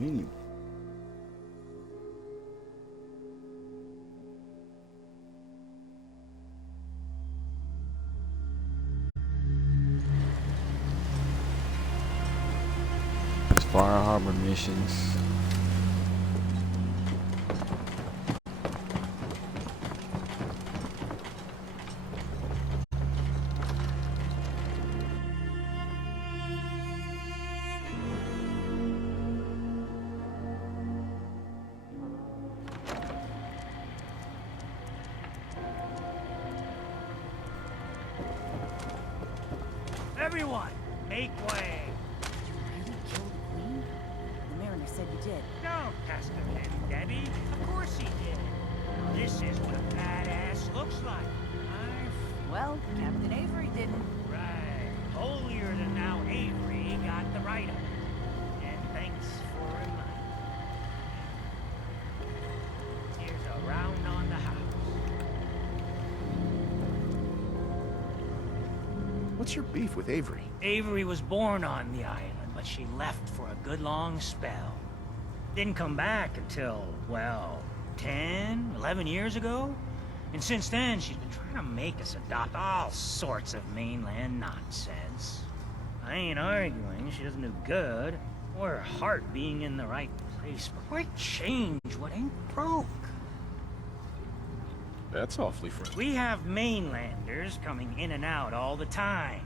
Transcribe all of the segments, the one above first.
mínimo. Far Harbor missions. Everyone, make way! Did. Don't pester him, Debbie. Of course he did. This is what a badass looks like. Well, Captain Avery didn't. Right. Holier than thou Avery got the right of it. And thanks for reminding me. Here's a round on the house. What's your beef with Avery? Avery was born on the island, but she left for a good long spell. Didn't come back until, well, 10, 11 years ago. And since then, she's been trying to make us adopt all sorts of mainland nonsense. I ain't arguing she doesn't do good, or her heart being in the right place, but why change what ain't broke? That's awfully friendly. We have mainlanders coming in and out all the time.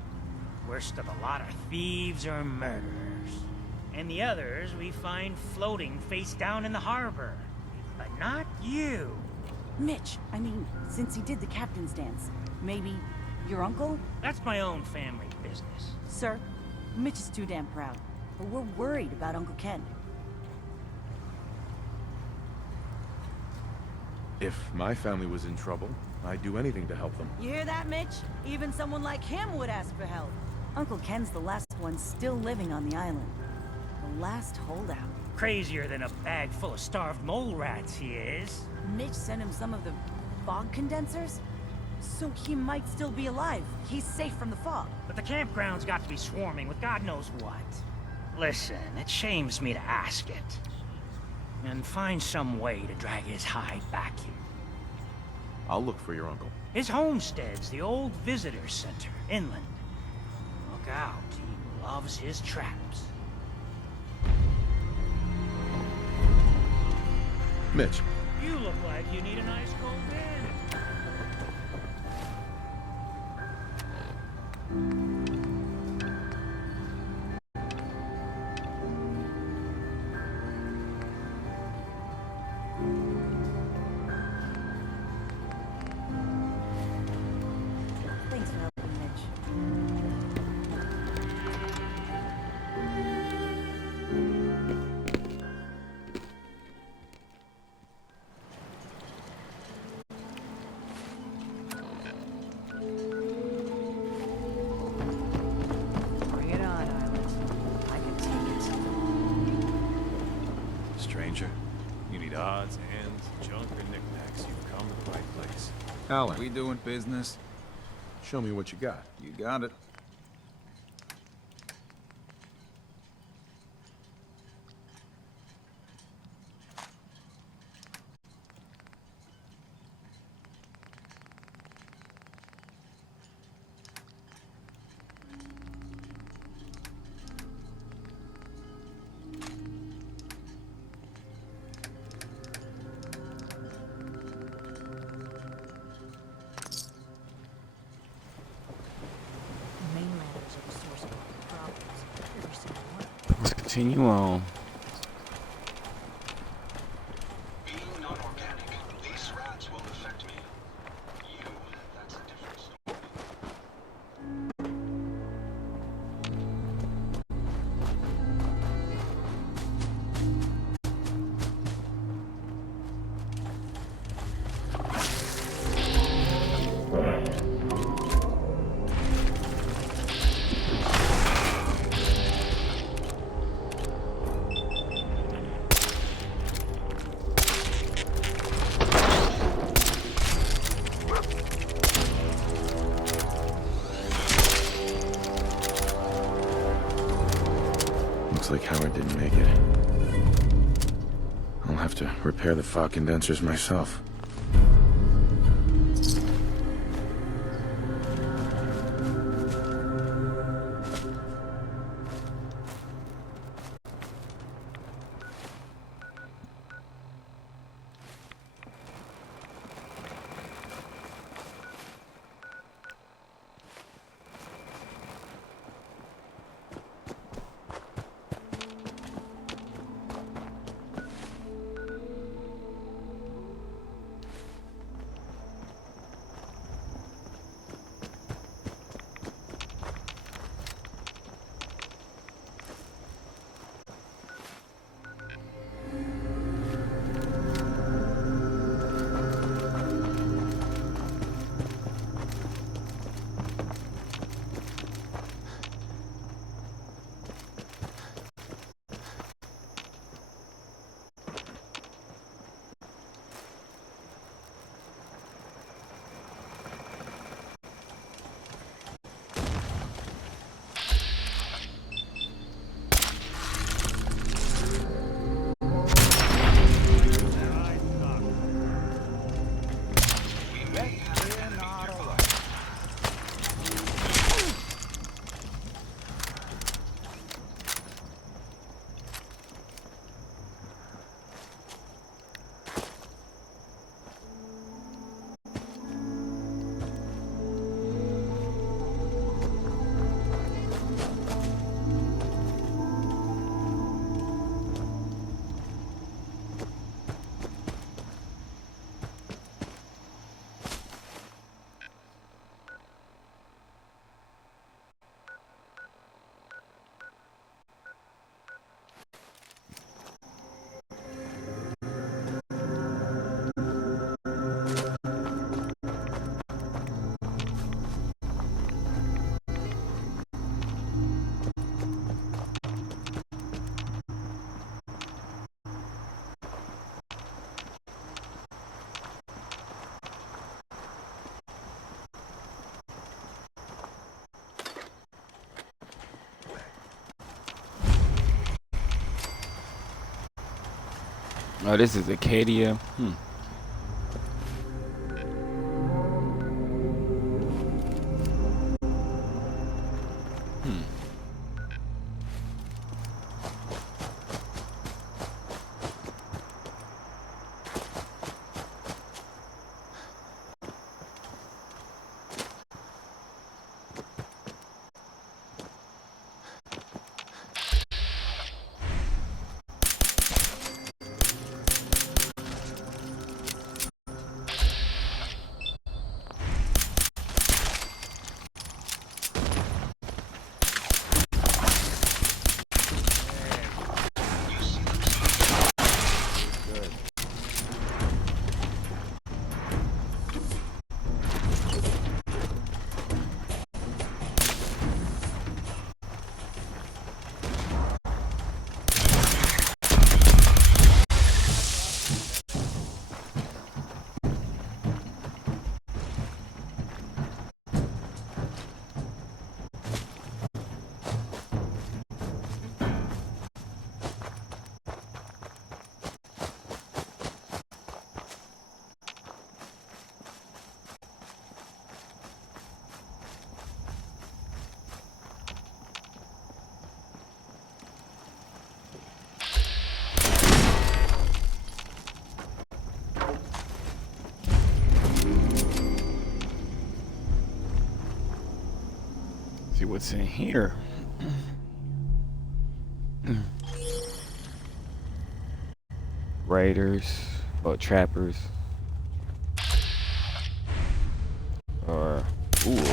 Worst of a lot of thieves or murderers. And the others we find floating face down in the harbor. But not you. Mitch, I mean, since he did the captain's dance, maybe your uncle? That's my own family business. Sir, Mitch is too damn proud. But we're worried about Uncle Ken. If my family was in trouble, I'd do anything to help them. You hear that, Mitch? Even someone like him would ask for help. Uncle Ken's the last one still living on the island. The last holdout. Crazier than a bag full of starved mole rats, he is. Mitch sent him some of the fog condensers? So he might still be alive. He's safe from the fog. But the campground's got to be swarming with God knows what. Listen, it shames me to ask it. And find some way to drag his hide back here. I'll look for your uncle. His homestead's the old visitor center, inland. Look out, he loves his traps. Mitch. You look like you need a nice cold bed. Thanks for helping, Mitch. Bring it on, Island. I can take it. Stranger, you need odds, ends, junk, or knickknacks. You've come to the right place. Alan, We doing business? show me what you got. You got it. Mainlanders are the source of all the problems. Every single one. Let's continue on. Being non-organic, these rats won't affect me. You, that's a different story. Looks like Howard didn't make it. have to repair the fog condensers myself. Oh, this is Acadia. See what's in here. Raiders or trappers or ooh.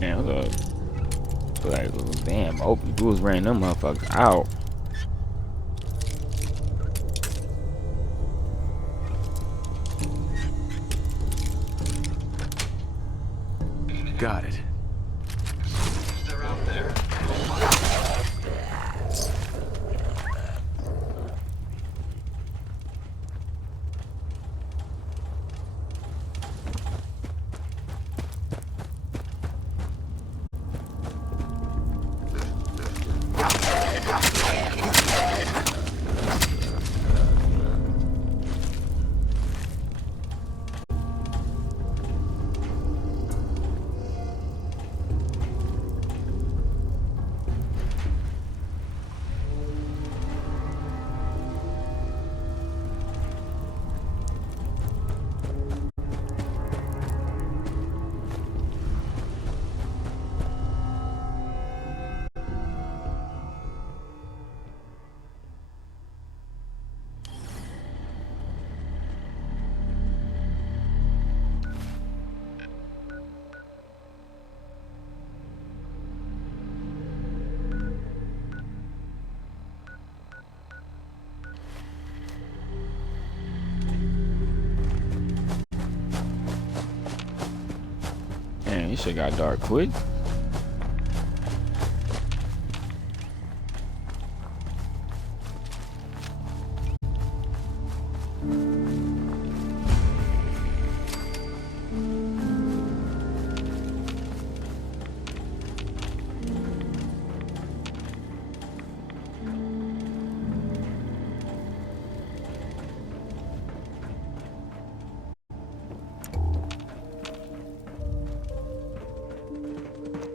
Man, hold up. Like, damn, open dudes ran them motherfuckers out. Got it. They're out there. Man, this shit got dark quick.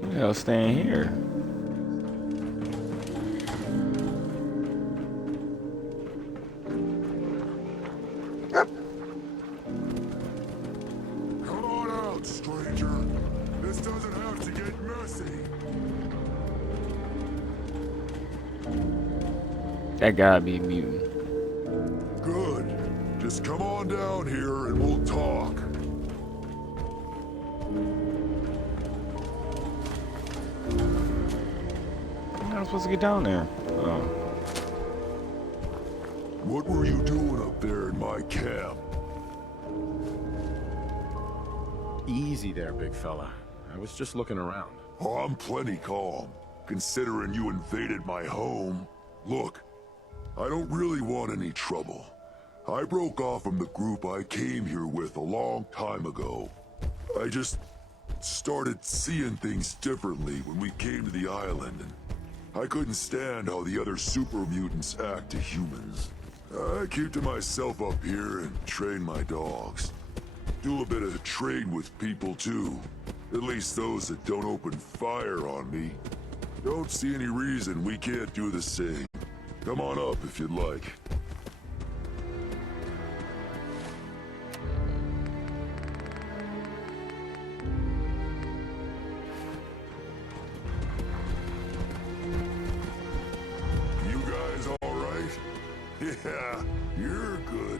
Who the hell staying here? Come on out, stranger. This doesn't have to get messy. That gotta be a mutant. Good. Just come on down here and we'll talk. I'm not supposed to get down there. Oh. What were you doing up there in my camp? Easy there, big fella. I was just looking around. Oh, I'm plenty calm, considering you invaded my home. Look, I don't really want any trouble. I broke off from the group I came here with a long time ago. I just started seeing things differently when we came to the island, and I couldn't stand how the other super mutants act to humans. I keep to myself up here and train my dogs. Do a bit of trade with people too. At least those that don't open fire on me. Don't see any reason we can't do the same. Come on up if you'd like. You guys all right? Yeah, you're good.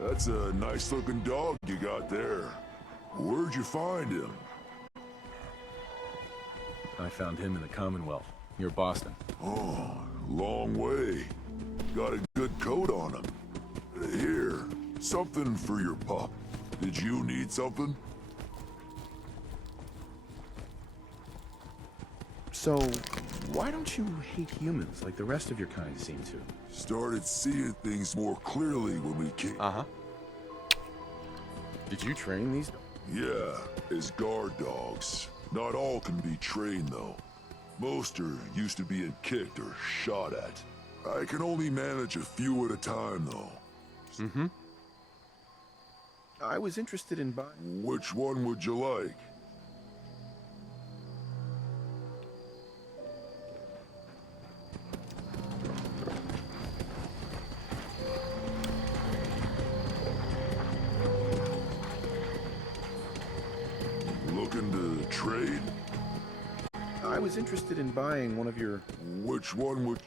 That's a nice looking dog you got there. Where'd you find him? I found him in the Commonwealth, near Boston. Oh, long way. Got a good coat on him. Here, something for your pup. Did you need something? So, why don't you hate humans like the rest of your kind seem to? Started seeing things more clearly when we came. Uh-huh. Did you train these? Yeah, as guard dogs. Not all can be trained, though. Most are used to being kicked or shot at. I can only manage a few at a time, though. Mm-hmm. I was interested in buying... Which one would you like? Looking to trade? I was interested in buying one of your... Which one would...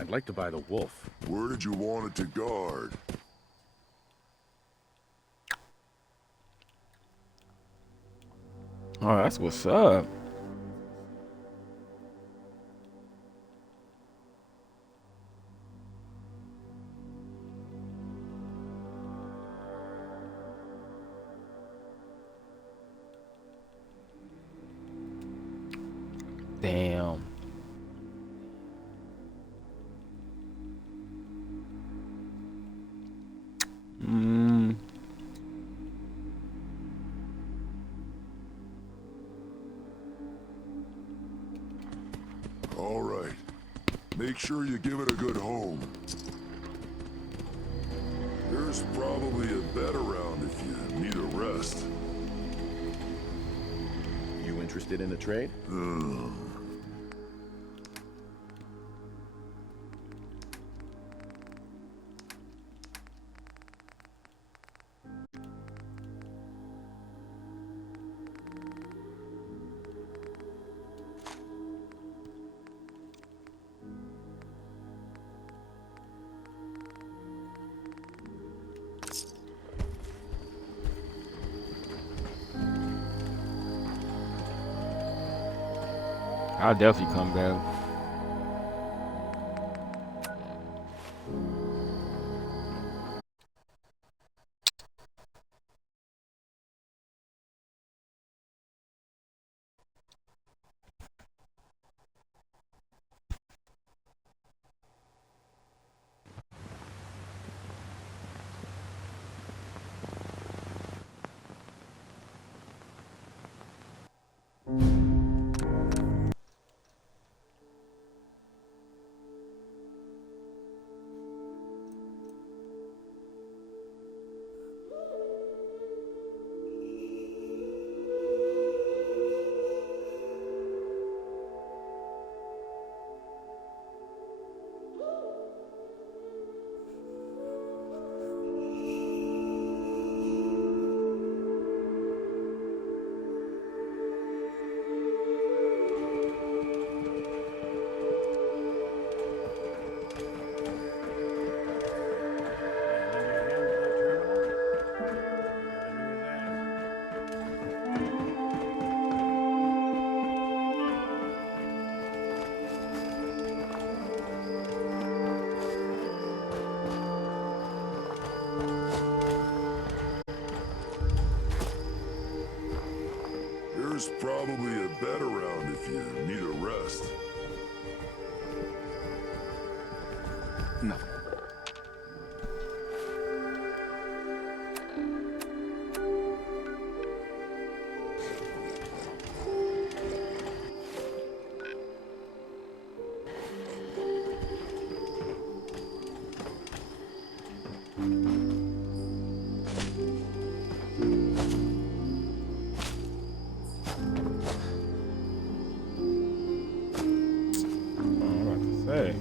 I'd like to buy the wolf. Where did you want it to guard? Oh, that's what's up. Damn. All right. Make sure you give it a good home. There's probably a bed around if you need a rest. You interested in a trade? I'll definitely come back. There's probably a bed around if you need a rest. No. Hey.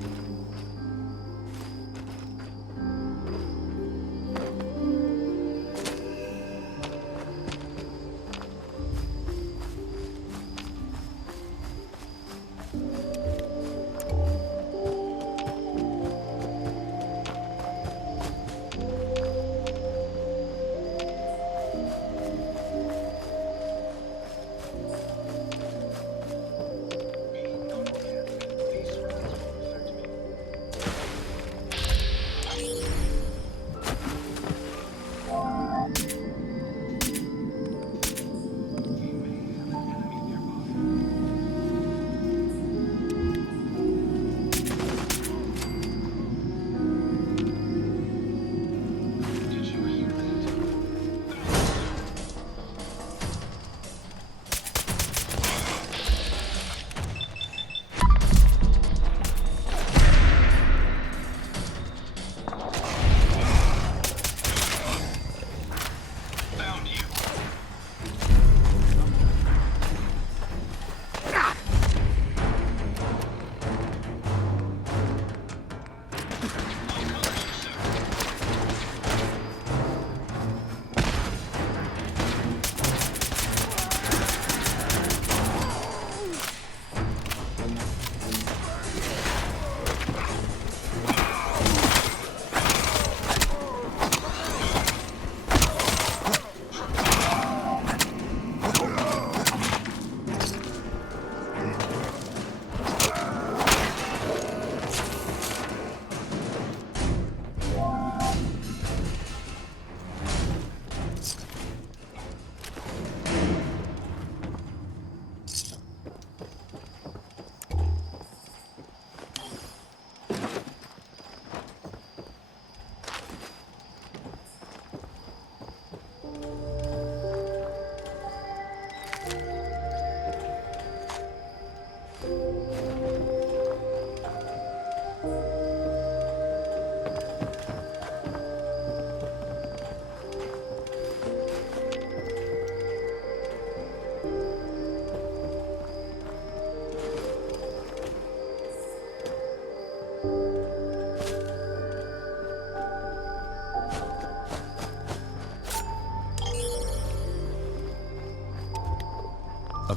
Being non-organic, these rats will affect me.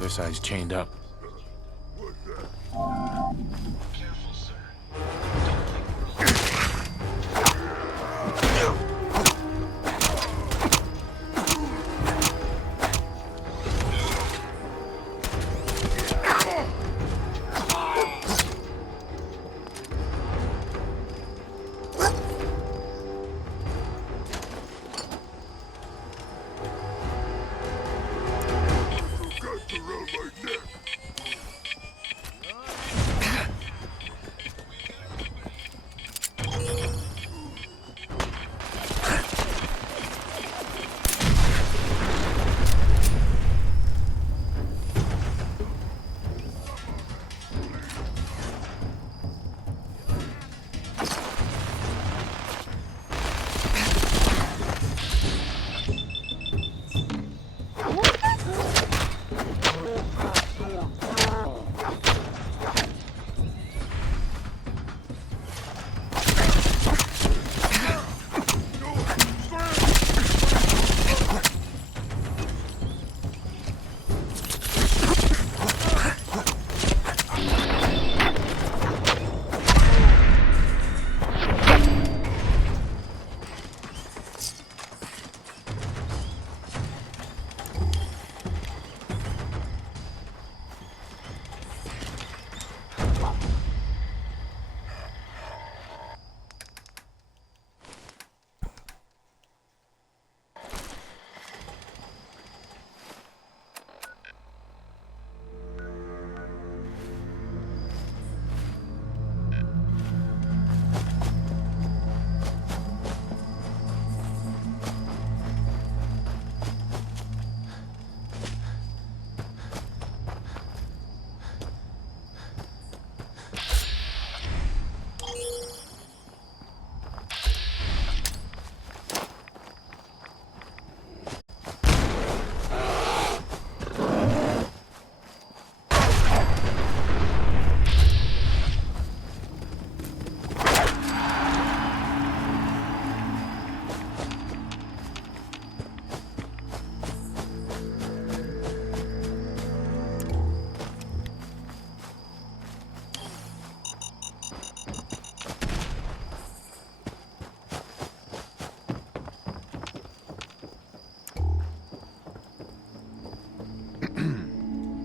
other side's chained up. Careful, sir. Don't think we're alone. Got around my neck.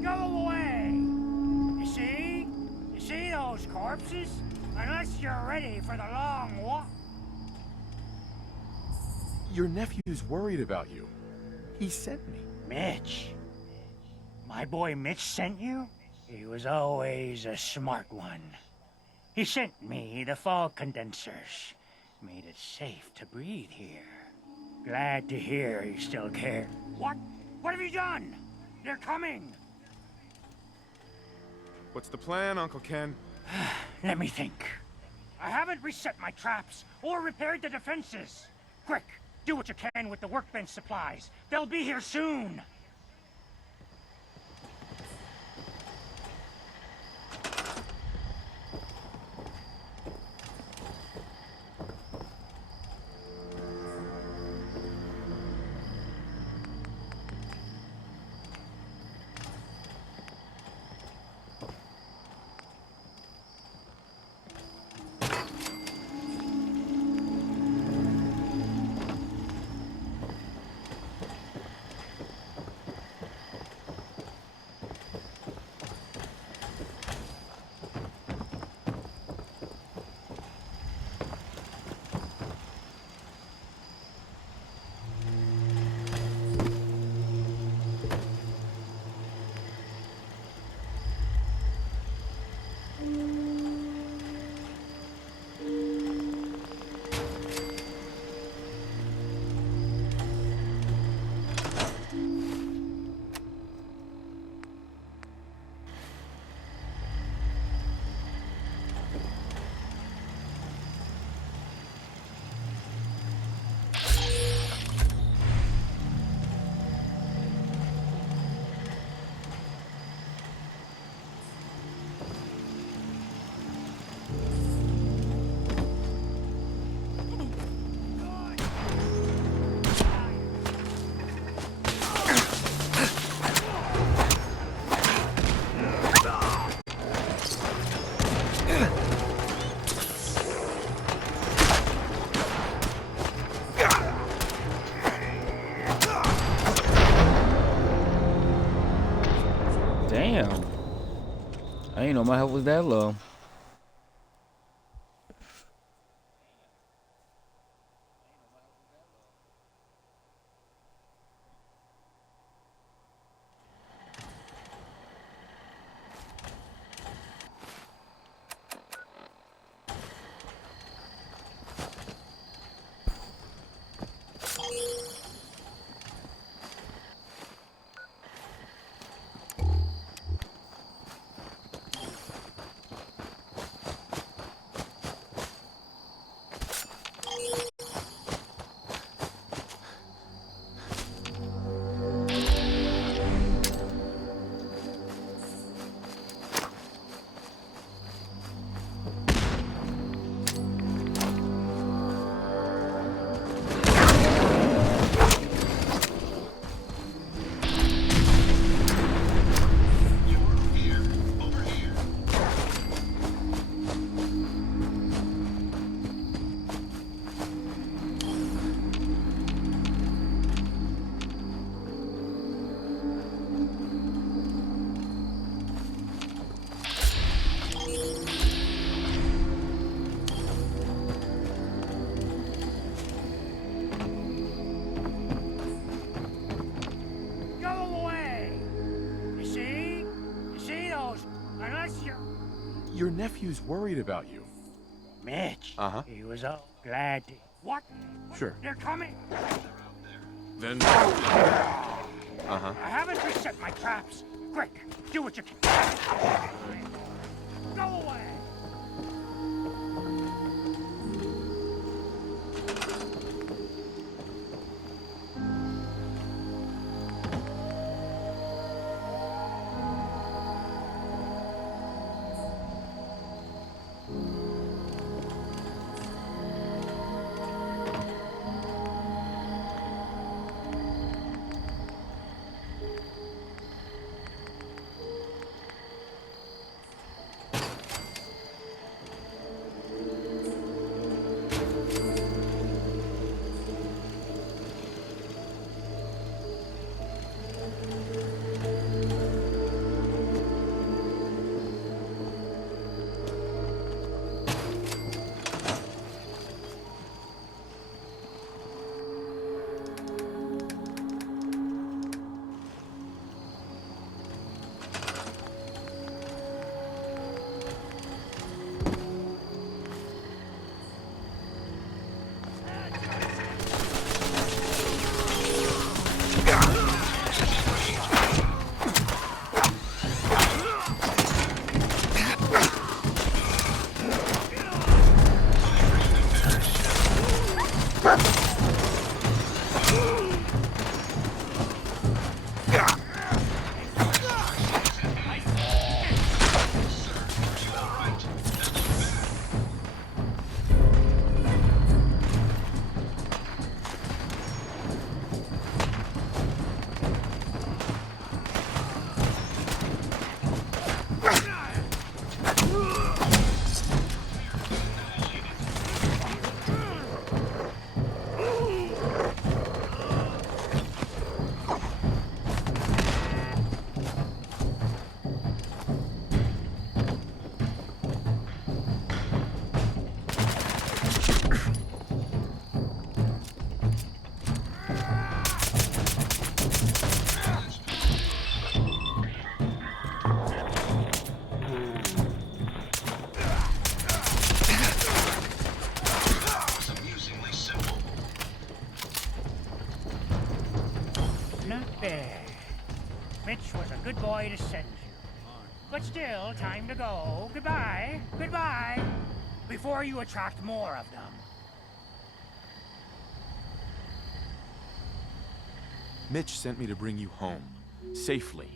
Go away! You see? You see those corpses? Unless you're ready for the long walk. Your nephew's worried about you. He sent me. Mitch. My boy Mitch sent you? He was always a smart one. He sent me the fog condensers. Made it safe to breathe here. Glad to hear you still care. What? What have you done? They're coming! What's the plan, Uncle Ken? Let me think. I haven't reset my traps or repaired the defenses. Quick, do what you can with the workbench supplies. They'll be here soon. know my health was that low. Your nephew's worried about you. Mitch. Uh-huh. He was all glad to... What? Sure. They're coming. Then... Uh-huh. I haven't reset my traps. Quick, do what you can. Go away. Mitch was a good boy to send you. But still, time to go. Goodbye. Goodbye. Before you attract more of them. Mitch sent me to bring you home. Safely.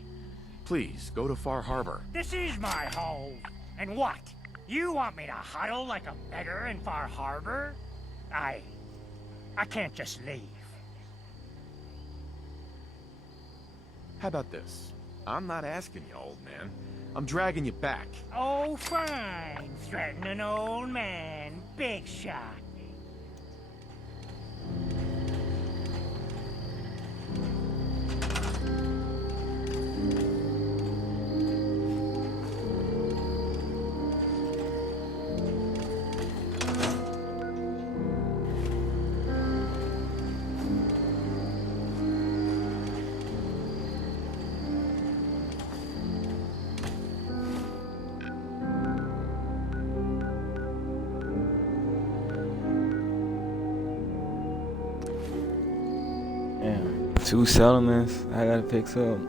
Please, go to Far Harbor. This is my home. And what? You want me to huddle like a beggar in Far Harbor? I can't just leave. How about this? I'm not asking you, old man. I'm dragging you back. Oh, fine. Threatening old man. Big shot. 2 settlements I gotta fix up.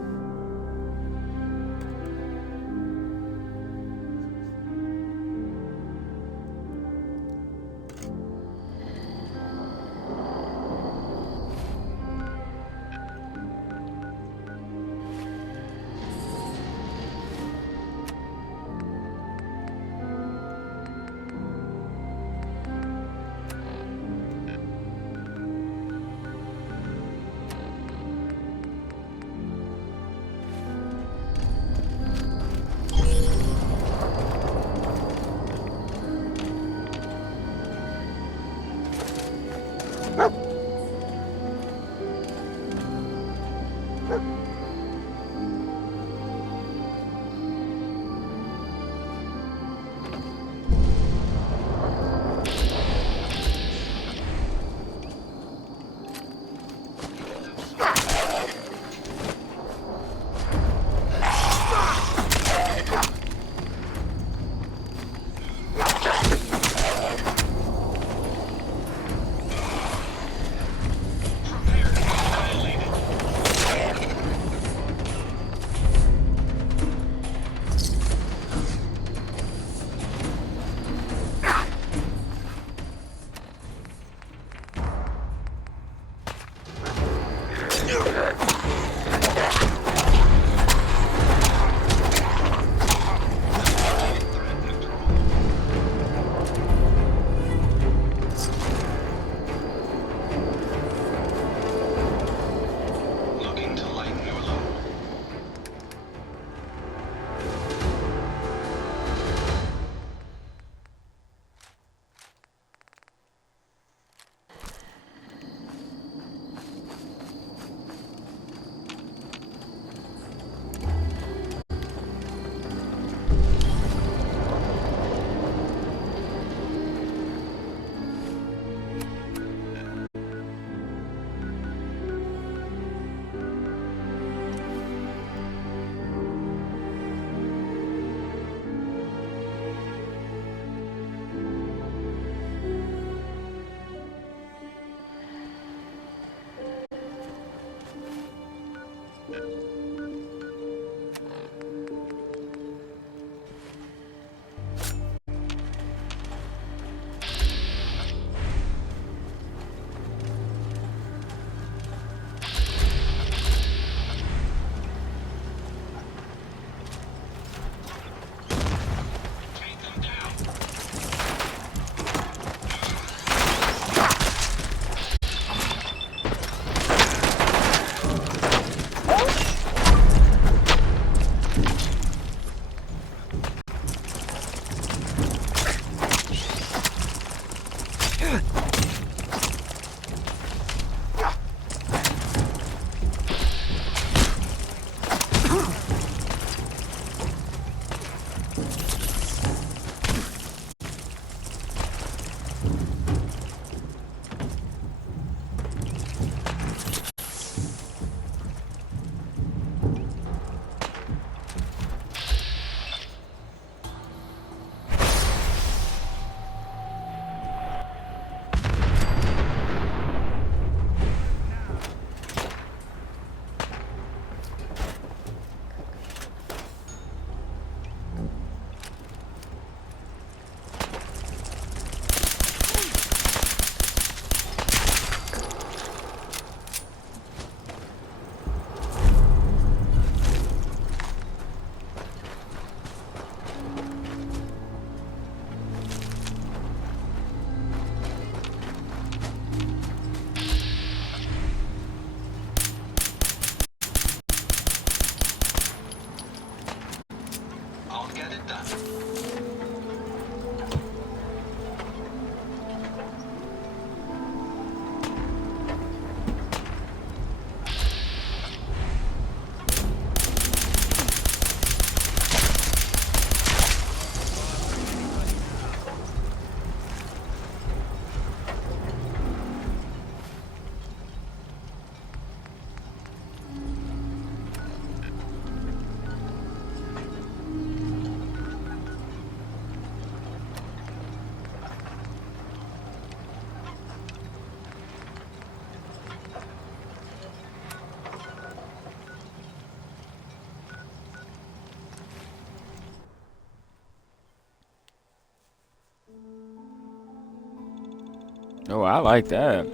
Oh, I like that.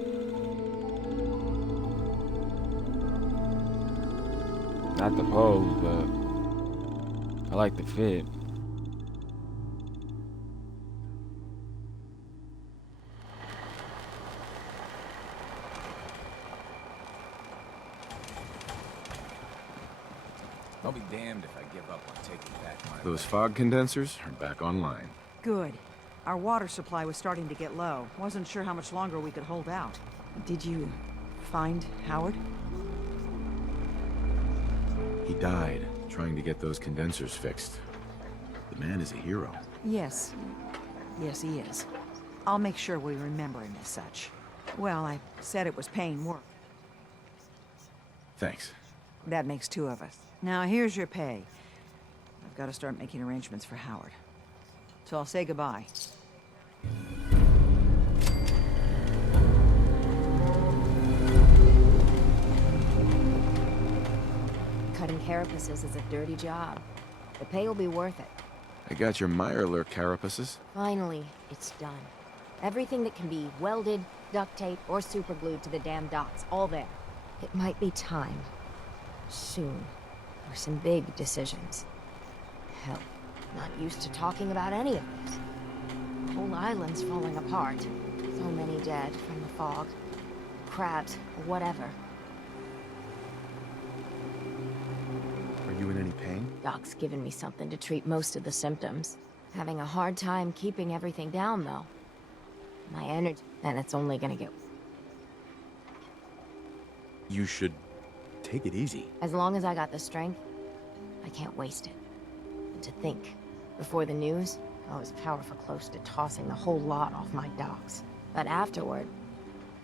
Not the pose, but I like the fit. I'll be damned if I give up on taking back my Those land. fog condensers are back online. Good. Our water supply was starting to get low. Wasn't sure how much longer we could hold out. Did you find Howard? He died trying to get those condensers fixed. The man is a hero. Yes. Yes, he is. I'll make sure we remember him as such. Well, I said it was paying work. Thanks. That makes two of us. Now, here's your pay. I've got to start making arrangements for Howard. So I'll say goodbye. Cutting carapaces is a dirty job. The pay will be worth it. I got your Meyerler carapaces. Finally, it's done. Everything that can be welded, duct tape, or superglued to the damn docks, all there. It might be time. Soon. For some big decisions. Hell, not used to talking about any of this. The whole island's falling apart. So many dead from the fog. Crabs, or whatever. Are you in any pain? Doc's given me something to treat most of the symptoms. Having a hard time keeping everything down, though. My energy, and it's only gonna get... You should take it easy. As long as I got the strength, I can't waste it. And to think, before the news, I was powerful close to tossing the whole lot off my docks. But afterward,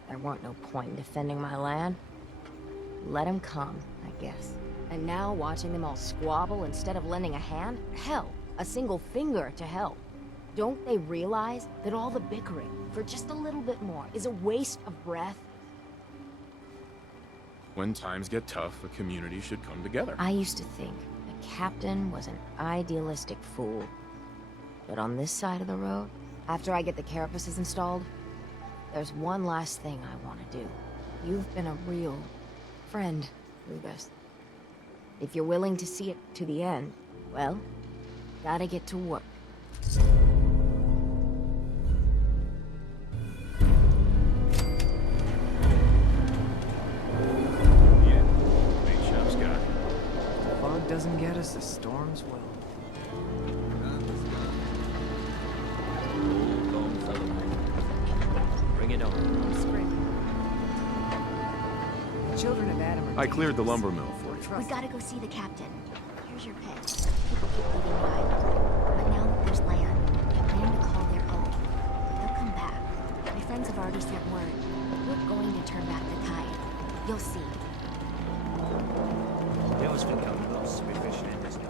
there weren't no point in defending my land. Let them come, I guess. And now watching them all squabble instead of lending a hand? Hell, a single finger to help. Don't they realize that all the bickering, for just a little bit more, is a waste of breath? When times get tough, a community should come together. I used to think the captain was an idealistic fool. But on this side of the road, after I get the carapaces installed, there's one last thing I want to do. You've been a real friend, Rubus. If you're willing to see it to the end, well, gotta get to work. Yeah, big shop's got it. Fog doesn't get us, the storms will. Bring it on. Spring. The children of Adam are I cleared the dangerous. lumber mill for you. We gotta go see the captain. Here's your pay. People keep leaving the island. But now that there's land, land to call their own. They'll come back. My friends have already sent word. We're going to turn back the tide. You'll see. They always think how close we're fishing in this now.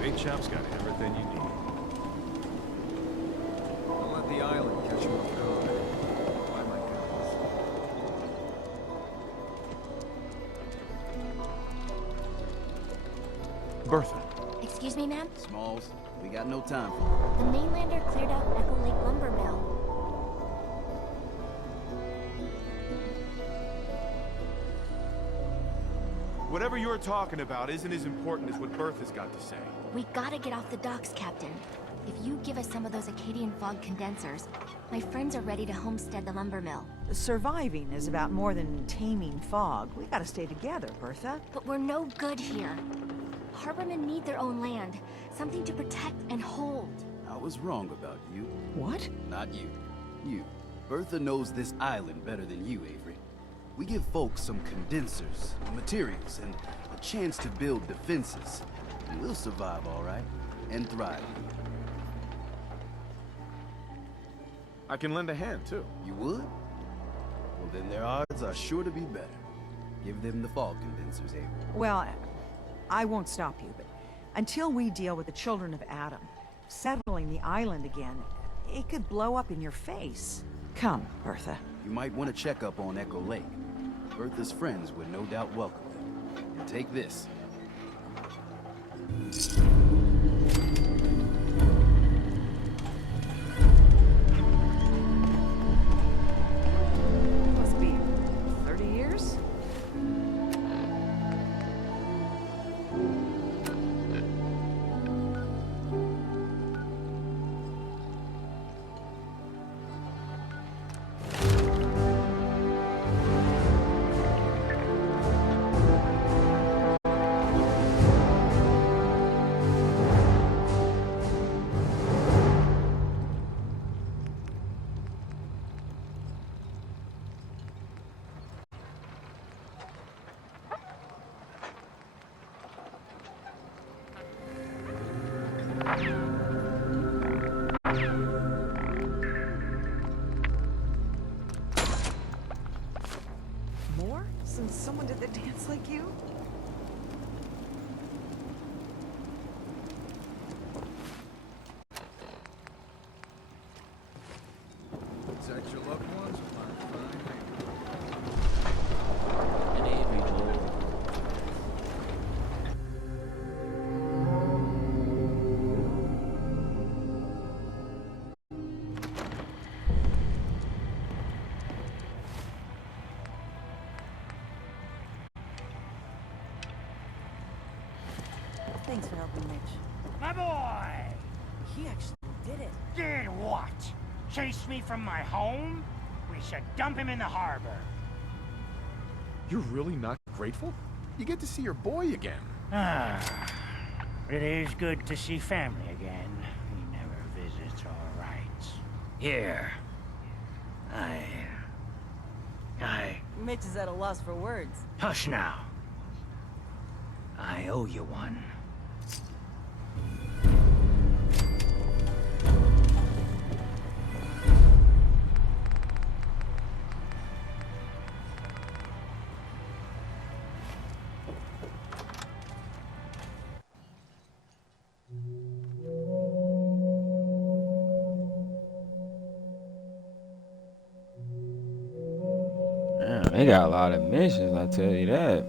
Big shop's got everything you need. Don't let the island catch you off guard. Why my goodness. Bertha. Excuse me, ma'am? Smalls, we got no time for The mainlander cleared out Echo Lake Lumber Mill. Whatever you're talking about isn't as important as what Bertha's got to say. We gotta get off the docks, Captain. If you give us some of those Acadian fog condensers, my friends are ready to homestead the lumber mill. Surviving is about more than taming fog. We gotta stay together, Bertha. But we're no good here. Harbormen need their own land, something to protect and hold. I was wrong about you. What? Not you. You. Bertha knows this island better than you, Avery. We give folks some condensers, materials, and a chance to build defenses. And we'll survive, all right? And thrive. I can lend a hand, too. You would? Well, then their odds are sure to be better. Give them the fog condensers, Avery. Well, I won't stop you, but until we deal with the children of Adam, settling the island again, it could blow up in your face. Come, Bertha. You might want to check up on Echo Lake. Bertha's friends would no doubt welcome them. And take this. More? Since someone did the dance like you? Is that your loved ones? My fine neighbor. An Avery Joel. Thanks for helping, Mitch. My boy! He actually did it. Did what? Chase me from my home? We should dump him in the harbor. You're really not grateful? You get to see your boy again. Ah, it is good to see family again. He never visits all right. Here. I... Mitch is at a loss for words. Hush now. I owe you one. Damn, they got a lot of missions, I tell you that.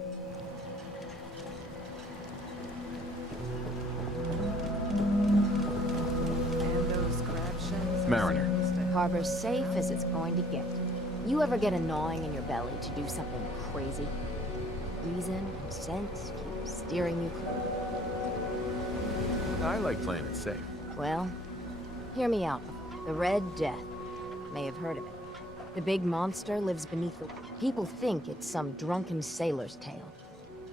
And those grab shells. Mariner. Harbor's safe as it's going to get. You ever get a gnawing in your belly to do something crazy? Reason, sense, keep steering you clear. I like playing it safe. Well, hear me out. The Red Death. May have heard of it. The big monster lives beneath the... People think it's some drunken sailor's tale.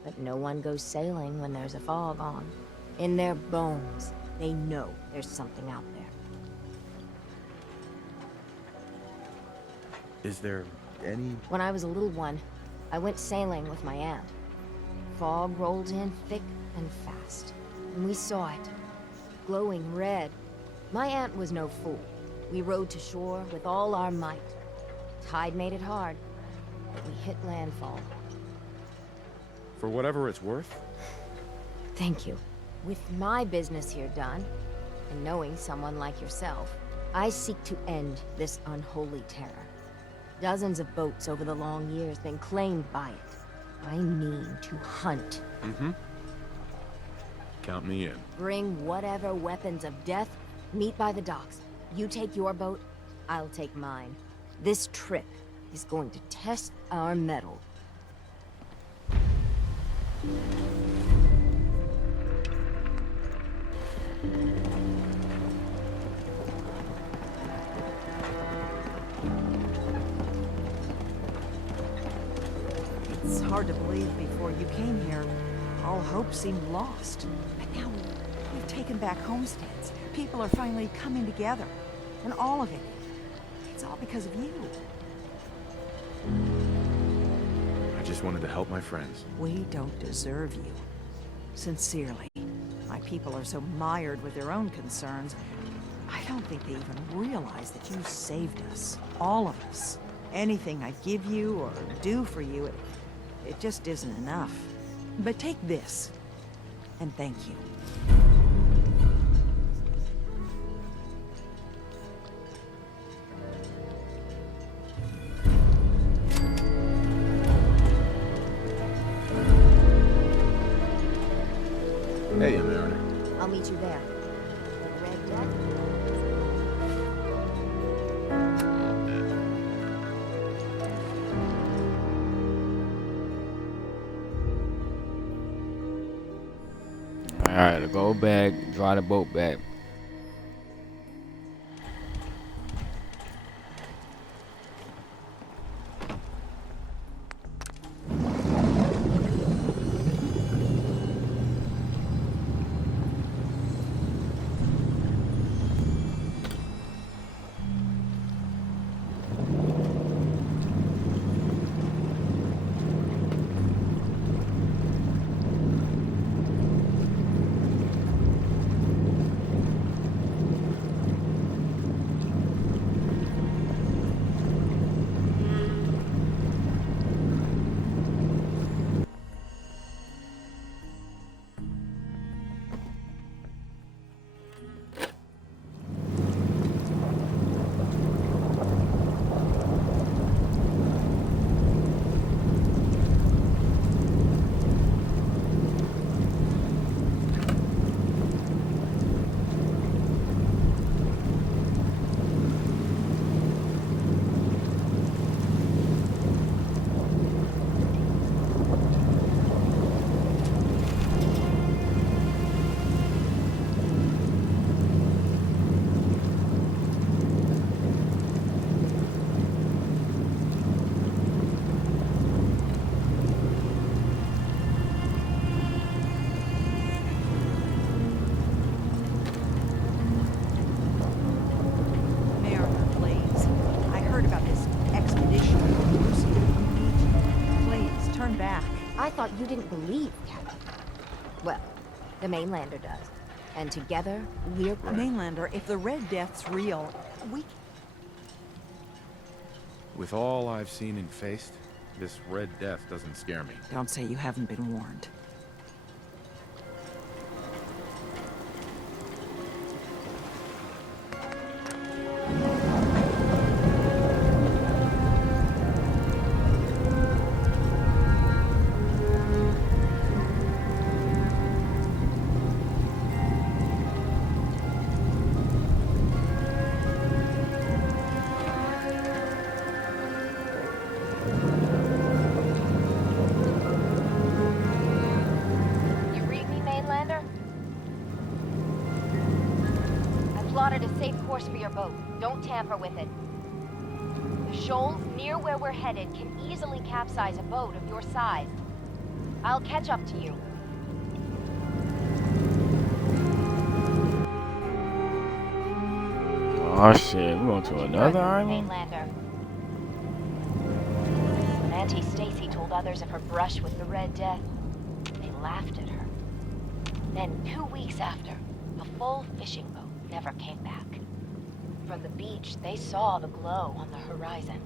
But no one goes sailing when there's a fog on. In their bones, they know there's something out there. Is there any... When I was a little one, I went sailing with my aunt. Fog rolled in thick and fast, and we saw it, glowing red. My aunt was no fool. We rowed to shore with all our might. Tide made it hard, but we hit landfall. For whatever it's worth? Thank you. With my business here done, and knowing someone like yourself, I seek to end this unholy terror. Dozens of boats over the long years been claimed by it. I mean to hunt. Mm-hmm. Count me in. Bring whatever weapons of death, meet by the docks. You take your boat, I'll take mine. This trip is going to test our mettle. It's hard to believe before you came here, all hope seemed lost. But now we've taken back homesteads. People are finally coming together. And all of it, it's all because of you. I just wanted to help my friends. We don't deserve you. Sincerely. My people are so mired with their own concerns, I don't think they even realize that you saved us. All of us. Anything I give you or do for you, it just isn't enough. But take this, and thank you. Hey, Mariner. I'll meet you there. The Red Death? Alright, go back, draw the boat back. you didn't believe, Captain. Well, the mainlander does. And together, we're... Mainlander, if the Red Death's real, we... With all I've seen and faced, this Red Death doesn't scare me. Don't say you haven't been warned. Plotted a safe course for your boat. Don't tamper with it. The shoals near where we're headed can easily capsize a boat of your size. I'll catch up to you. Oh shit, we're going to another island? Mainlander. When Auntie Stacy told others of her brush with the Red Death, they laughed at her. Then 2 weeks after, a full fishing boat never came back. From the beach, they saw the glow on the horizon.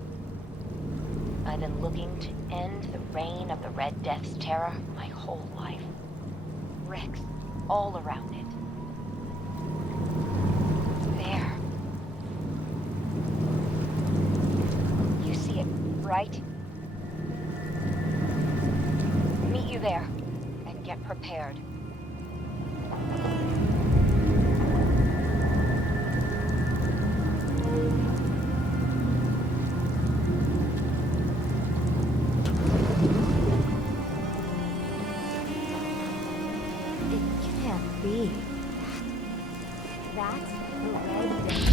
I've been looking to end the reign of the Red Death's terror my whole life. Wrecks all around it. There. You see it, right? Meet you there, and get prepared. That's the Red Death.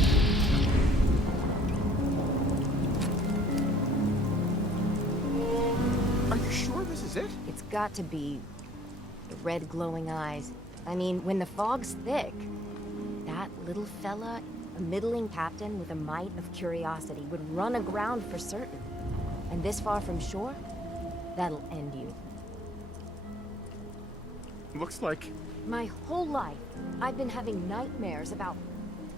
Are you sure this is it? It's got to be the red glowing eyes. I mean, when the fog's thick, that little fella, a middling captain with a mite of curiosity, would run aground for certain. And this far from shore, that'll end you. Looks like... My whole life, I've been having nightmares about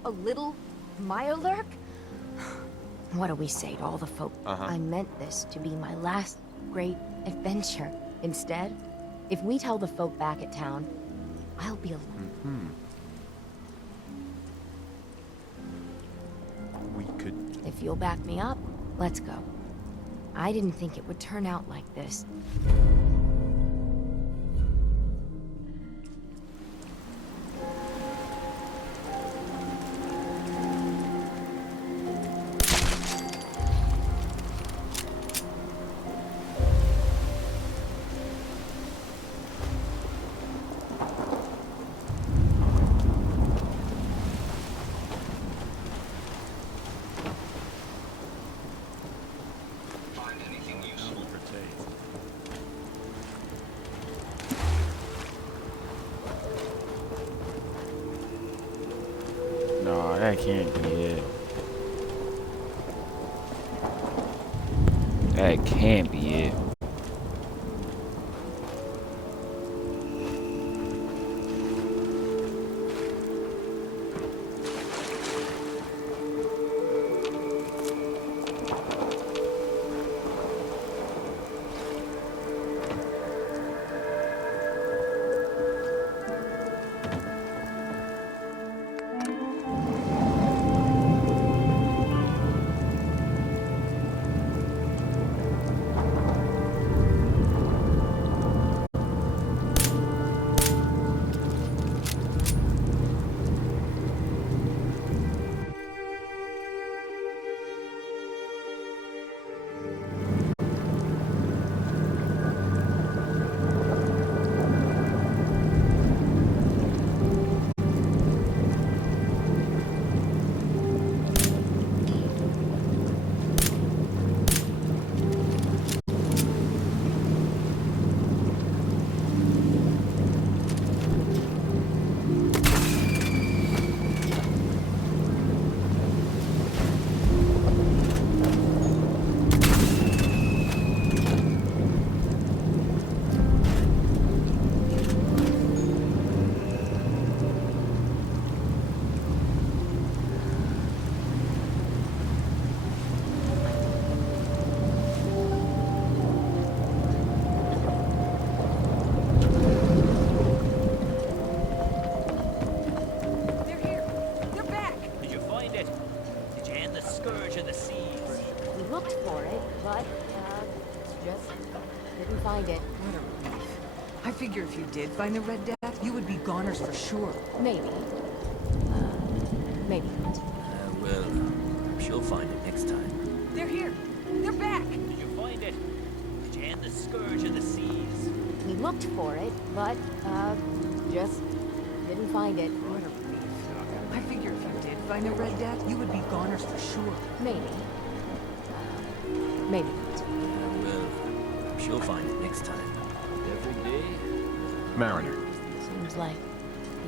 a little Mirelurk. What do we say to all the folk? I meant this to be my last great adventure. Instead, if we tell the folk back at town, I'll be alone. We could... If you'll back me up, let's go. I didn't think it would turn out like this. No, that can't be it. That can't be it. figure if you did find the Red Death, you would be goners for sure. Maybe. Maybe not. Well, I'm sure you'll find it next time. They're here. They're back. Did you find it? Did you end the scourge of the seas? We looked for it, but, just didn't find it. What a relief. I figure if you did find the Red Death, you would be goners for sure. Maybe. Maybe not. Well, I'm sure you'll find it next time. Every day. Mariner. Seems like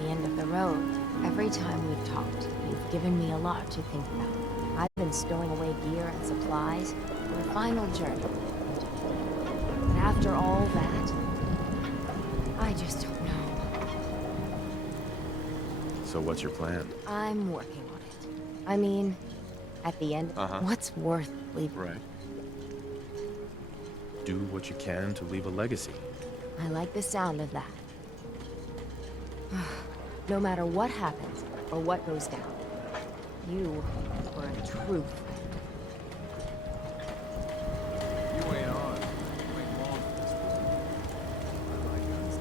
the end of the road. Every time we've talked, you've given me a lot to think about. I've been stowing away gear and supplies for the final journey. But after all that, I just don't know. So what's your plan? I'm working on it. I mean, at the end, what's worth leaving? Right. Do what you can to leave a legacy. I like the sound of that. No matter what happens or what goes down, you were a true friend. You ain't on. You ain't long for this boy. I like guns.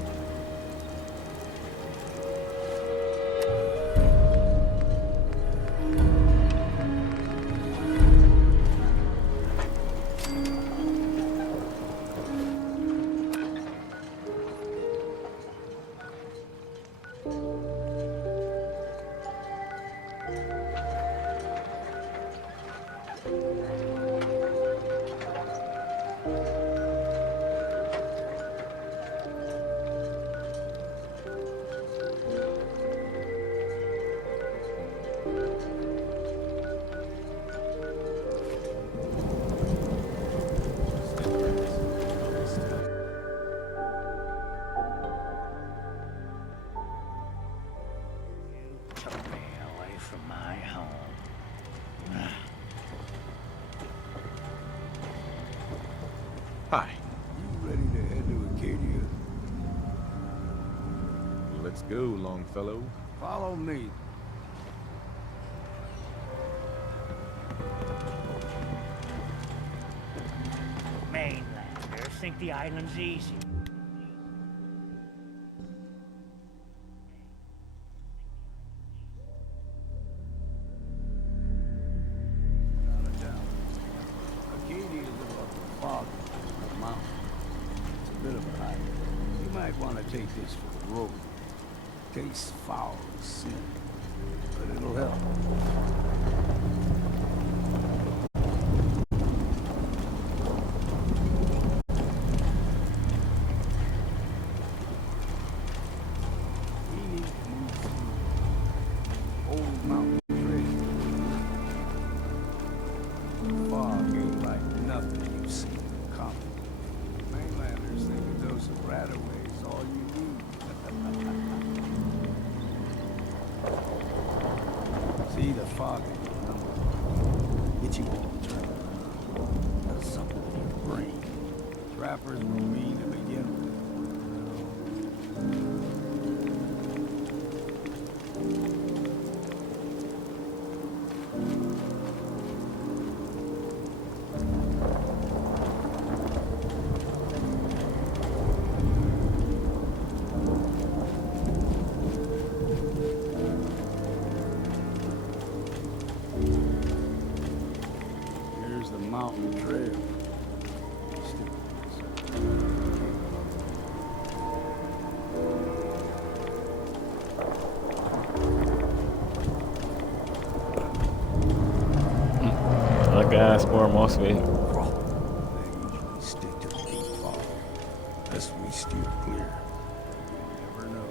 Took me away from my home. Hi. You ready to head to Acadia? Let's go, Longfellow. Follow me. Mainlanders think the island's easy. Without a doubt. Acadia is above the fog of the mountain. It's a bit of a hike. You might want to take this for the road. Tastes foul as sin, but it'll help. We need to move through old mountain trail. The fog ain't like nothing you've seen come. Mainlanders think a dose of Radaway is all you need. See the fog in your number. Itchy all the time. Does something to your brain. Trappers were mean to begin with. Here's the mountain trail. I can ask for most of it. They usually stick to the deep fog, unless we steer clear. You never know.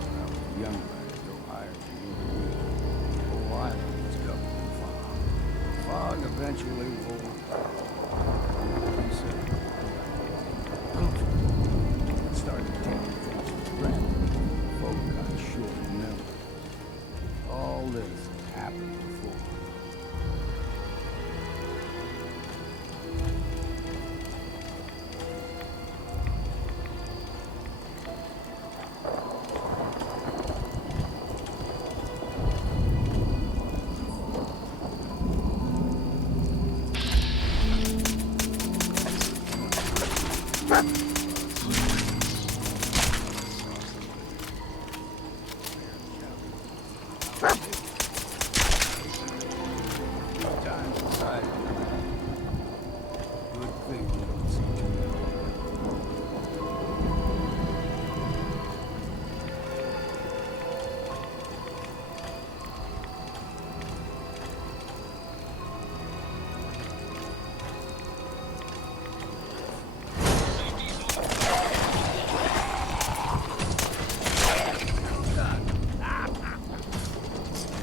When I was younger, I'd go higher than you. The whole island was covered in fog. The fog eventually rolled back. He said, comfortable. It started taking things for granted. Folk got short memories. All this has happened before. Time inside. Good thing we don't see too many.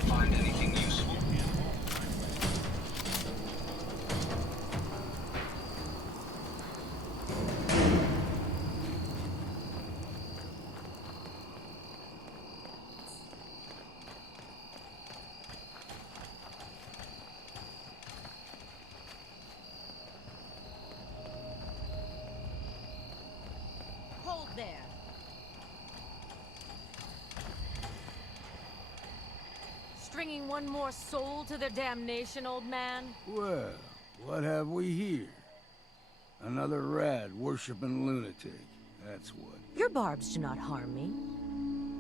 Find anything useful? Hold there. Stringing one more soul to their damnation, old man? Well, what have we here? Another rad worshipping lunatic. That's what. Your barbs do not harm me.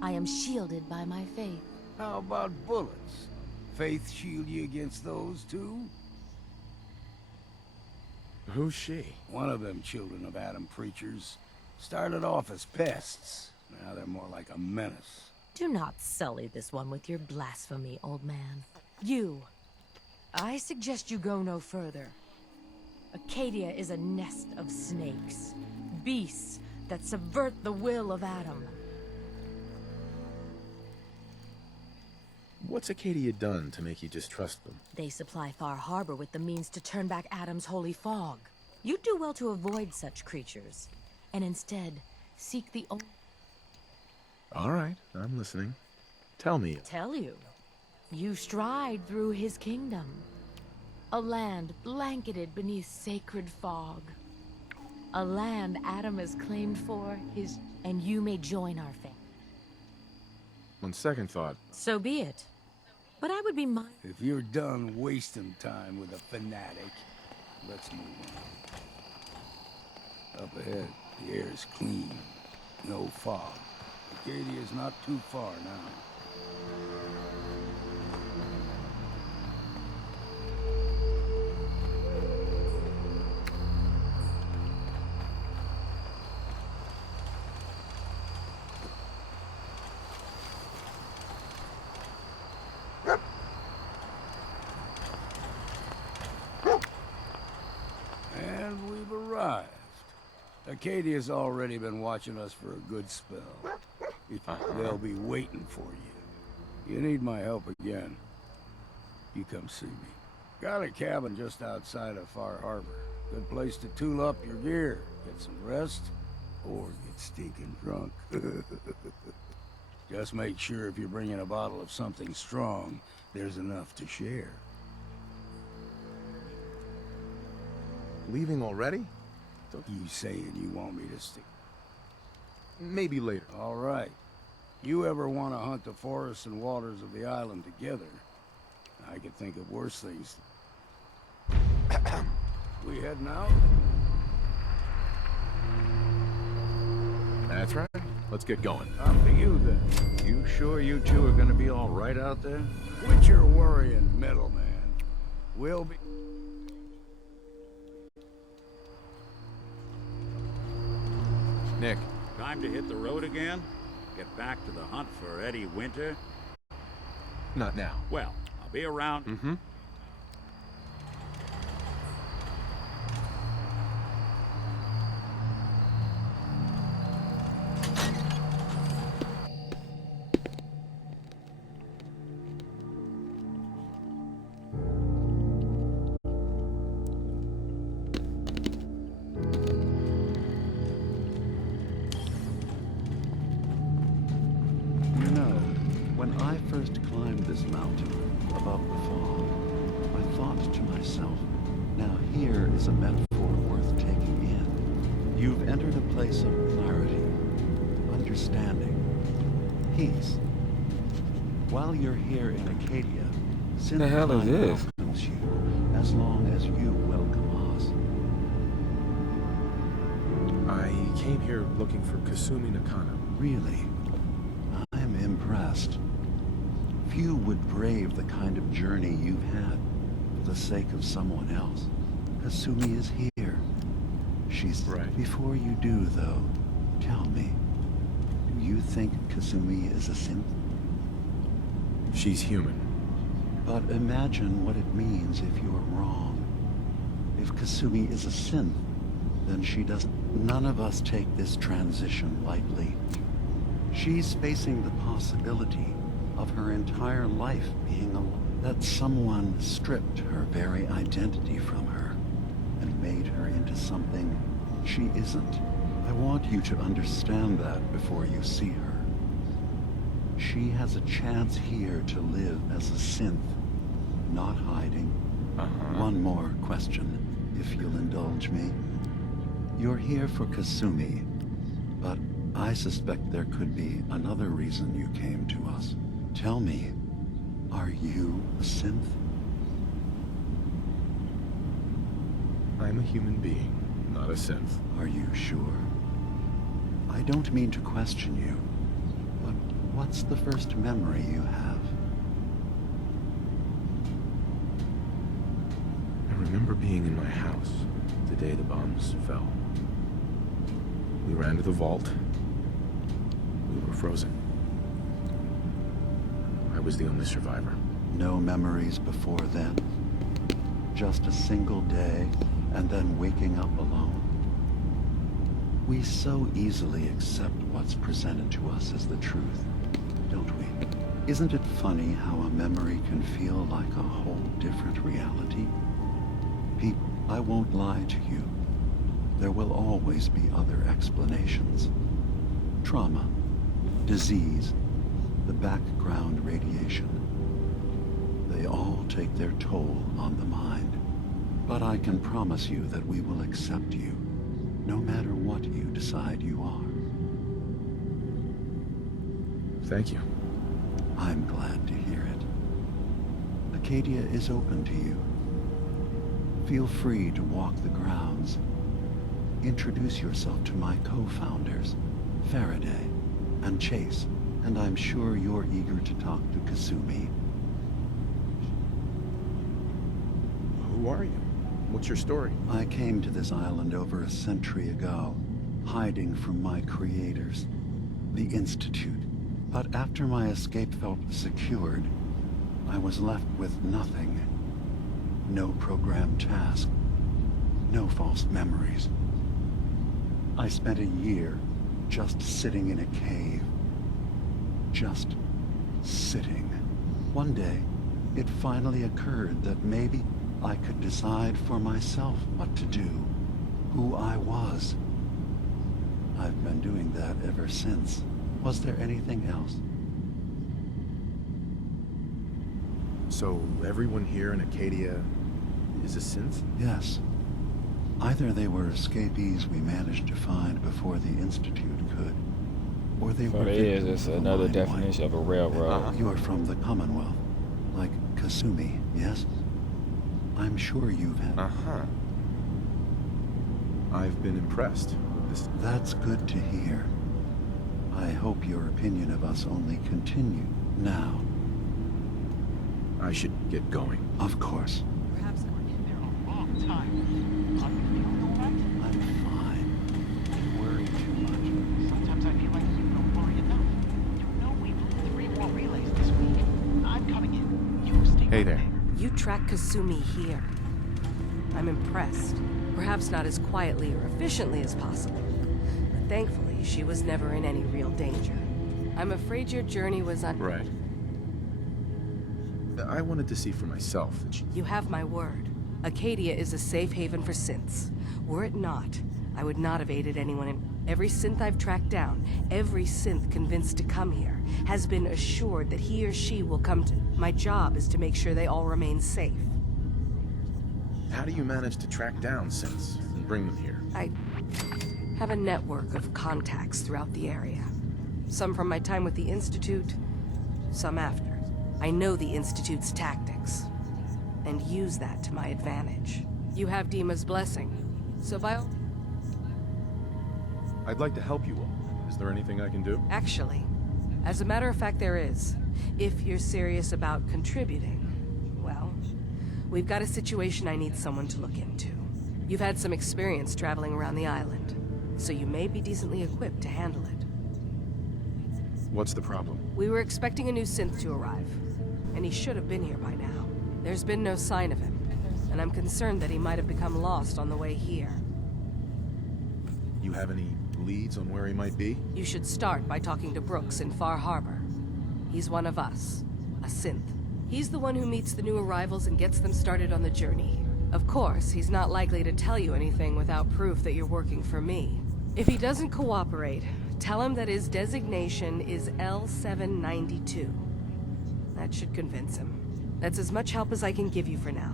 I am shielded by my faith. How about bullets? Faith shield you against those too? Who's she? One of them children of Adam preachers started off as pests. Now they're more like a menace. Do not sully this one with your blasphemy, old man. You. I suggest you go no further. Acadia is a nest of snakes. Beasts that subvert the will of Adam. What's Acadia done to make you distrust them? They supply Far Harbor with the means to turn back Adam's holy fog. You'd do well to avoid such creatures, and instead seek the old... All right, I'm listening. Tell me. Tell you. You stride through his kingdom. A land blanketed beneath sacred fog. A land Adam has claimed for his... And you may join our family. On second thought, So be it. But I would be mindful. If you're done wasting time with a fanatic, let's move on. Up ahead, the air is clean. No fog. Acadia's not too far now. And we've arrived. Acadia's already been watching us for a good spell. They'll be waiting for you. You need my help again, you come see me. Got a cabin just outside of Far Harbor. Good place to tool up your gear, get some rest, or get stinking drunk. Just make sure if you're bringing a bottle of something strong, there's enough to share. leaving already? You saying you want me to stick? Maybe later. All right. You ever want to hunt the forests and waters of the island together? I could think of worse things. We heading out? That's right. Let's get going. Up to you then. You sure you two are gonna be all right out there? Quit your worrying, middleman. We'll be... Nick. Time to hit the road again? Get back to the hunt for Eddie Winter? Not now. Well, I'll be around. Mm-hmm. You know, when I first climbed this mountain above the fog, I thought to myself, now here is a metaphor worth taking in. You've entered a place of clarity, understanding, peace. While you're here in Acadia, Sin The hell is this? welcomes you as long as you welcome us. I came here looking for Kasumi Nakano. Really? I'm impressed. Few would brave the kind of journey you've had for the sake of someone else. Kasumi is here. She's... Right. Before you do, though, tell me, do you think Kasumi is a synth? She's human. But imagine what it means if you're wrong. If Kasumi is a synth, then she doesn't... None of us take this transition lightly. She's facing the possibility of her entire life being that someone stripped her very identity from her and made her into something she isn't. I want you to understand that before you see her. She has a chance here to live as a synth, not hiding. One more question, if you'll indulge me. You're here for Kasumi, but I suspect there could be another reason you came to us. Tell me, are you a synth? I'm a human being, not a synth. Are you sure? I don't mean to question you, but what's the first memory you have? I remember being in my house the day the bombs fell. We ran to the vault. We were frozen. I was the only survivor. No memories before then? Just a single day, and then waking up alone? We so easily accept what's presented to us as the truth, don't we? Isn't it funny how a memory can feel like a whole different reality? Pete, I won't lie to you. There will always be other explanations. Trauma, disease, the background radiation. They all take their toll on the mind. But I can promise you that we will accept you, no matter what you decide you are. Thank you. I'm glad to hear it. Acadia is open to you. Feel free to walk the grounds. Introduce yourself to my co-founders, Faraday and Chase, and I'm sure you're eager to talk to Kasumi. Who are you? What's your story? I came to this island over a century ago, hiding from my creators, the Institute. But after my escape felt secured, I was left with nothing. No programmed task. No false memories. I spent a year just sitting in a cave. Just sitting. One day, it finally occurred that maybe I could decide for myself what to do, who I was. I've been doing that ever since. Was there anything else? So everyone here in Acadia is a synth? Yes. Either they were escapees we managed to find before the Institute could, or they were victims it's of a another mind definition of a railroad. You're from the Commonwealth, like Kasumi, yes? I'm sure you've had... I've been impressed with this. That's good to hear. I hope your opinion of us only continue now. I should get going. Of course. Perhaps I were in there a long time. Are you feeling all right? I'm fine. You worry too much. Sometimes I feel like you don't worry enough. You know we moved 3 more relays this week. I'm coming in. You stay Hey there. You track Kasumi here. I'm impressed. Perhaps not as quietly or efficiently as possible, but thankfully she was never in any real danger. I'm afraid your journey was Right. I wanted to see for myself that she... You have my word. Acadia is a safe haven for synths. Were it not, I would not have aided anyone in... Every synth I've tracked down, every synth convinced to come here, has been assured that he or she will come to... My job is to make sure they all remain safe. How do you manage to track down synths and bring them here? I have a network of contacts throughout the area. Some from my time with the Institute, some after. I know the Institute's tactics, and use that to my advantage. You have Dima's blessing, so by all... I'd like to help you all. Is there anything I can do? Actually, as a matter of fact, there is. If you're serious about contributing, well, we've got a situation I need someone to look into. You've had some experience traveling around the island, so you may be decently equipped to handle it. What's the problem? We were expecting a new synth to arrive, and he should have been here by now. There's been no sign of him, and I'm concerned that he might have become lost on the way here. You have any leads on where he might be? You should start by talking to Brooks in Far Harbor. He's one of us, a synth. He's the one who meets the new arrivals and gets them started on the journey. Of course, he's not likely to tell you anything without proof that you're working for me. If he doesn't cooperate, tell him that his designation is L792. That should convince him. That's as much help as I can give you for now.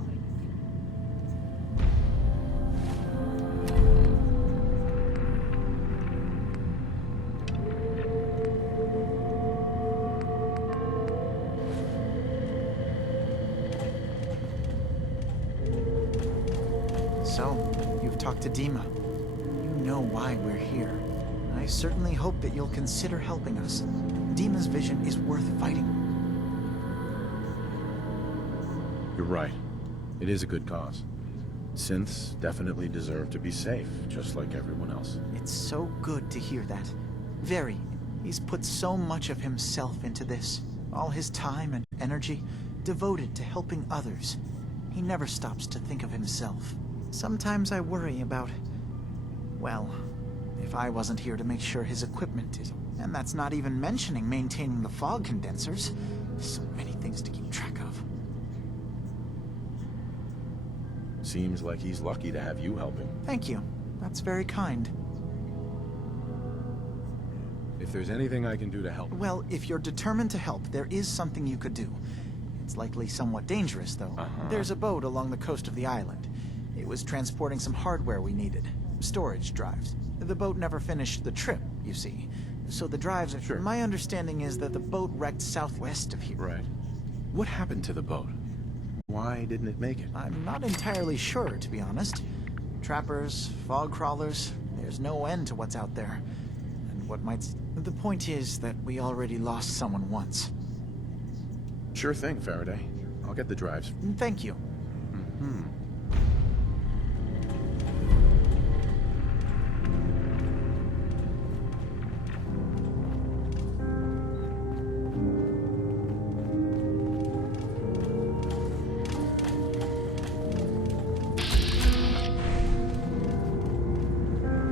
So, you've talked to Dima. You know why we're here. I certainly hope that you'll consider helping us. Dima's vision is worth fighting. You're right. It is a good cause. Synths definitely deserve to be safe, just like everyone else. It's so good to hear that. Very. He's put so much of himself into this. All his time and energy devoted to helping others. He never stops to think of himself. Sometimes I worry about... well, if I wasn't here to make sure his equipment is... and that's not even mentioning maintaining the fog condensers. So many things to keep track of. Seems like he's lucky to have you help him. Thank you. That's very kind. If there's anything I can do to help... Well, if you're determined to help, there is something you could do. It's likely somewhat dangerous, though. There's a boat along the coast of the island. It was transporting some hardware we needed. Storage drives. The boat never finished the trip, you see. So the drives are... Sure. My understanding is that the boat wrecked southwest of here. Right. What happened to the boat? Why didn't it make it? I'm not entirely sure, to be honest. Trappers, fog crawlers, there's no end to what's out there. And what might... The point is that we already lost someone once. Sure thing, Faraday. I'll get the drives. Thank you.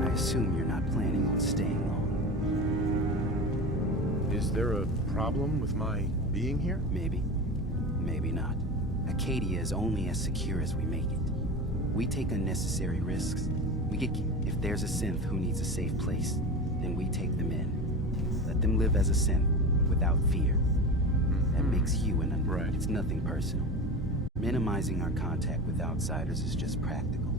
I assume you're not planning on staying long. Is there a problem with my being here? Maybe. Maybe not. Acadia is only as secure as we make it. We take unnecessary risks. We get... If there's a synth who needs a safe place, then we take them in. Let them live as a synth, without fear. That makes you an undead. Right. It's nothing personal. Minimizing our contact with outsiders is just practical.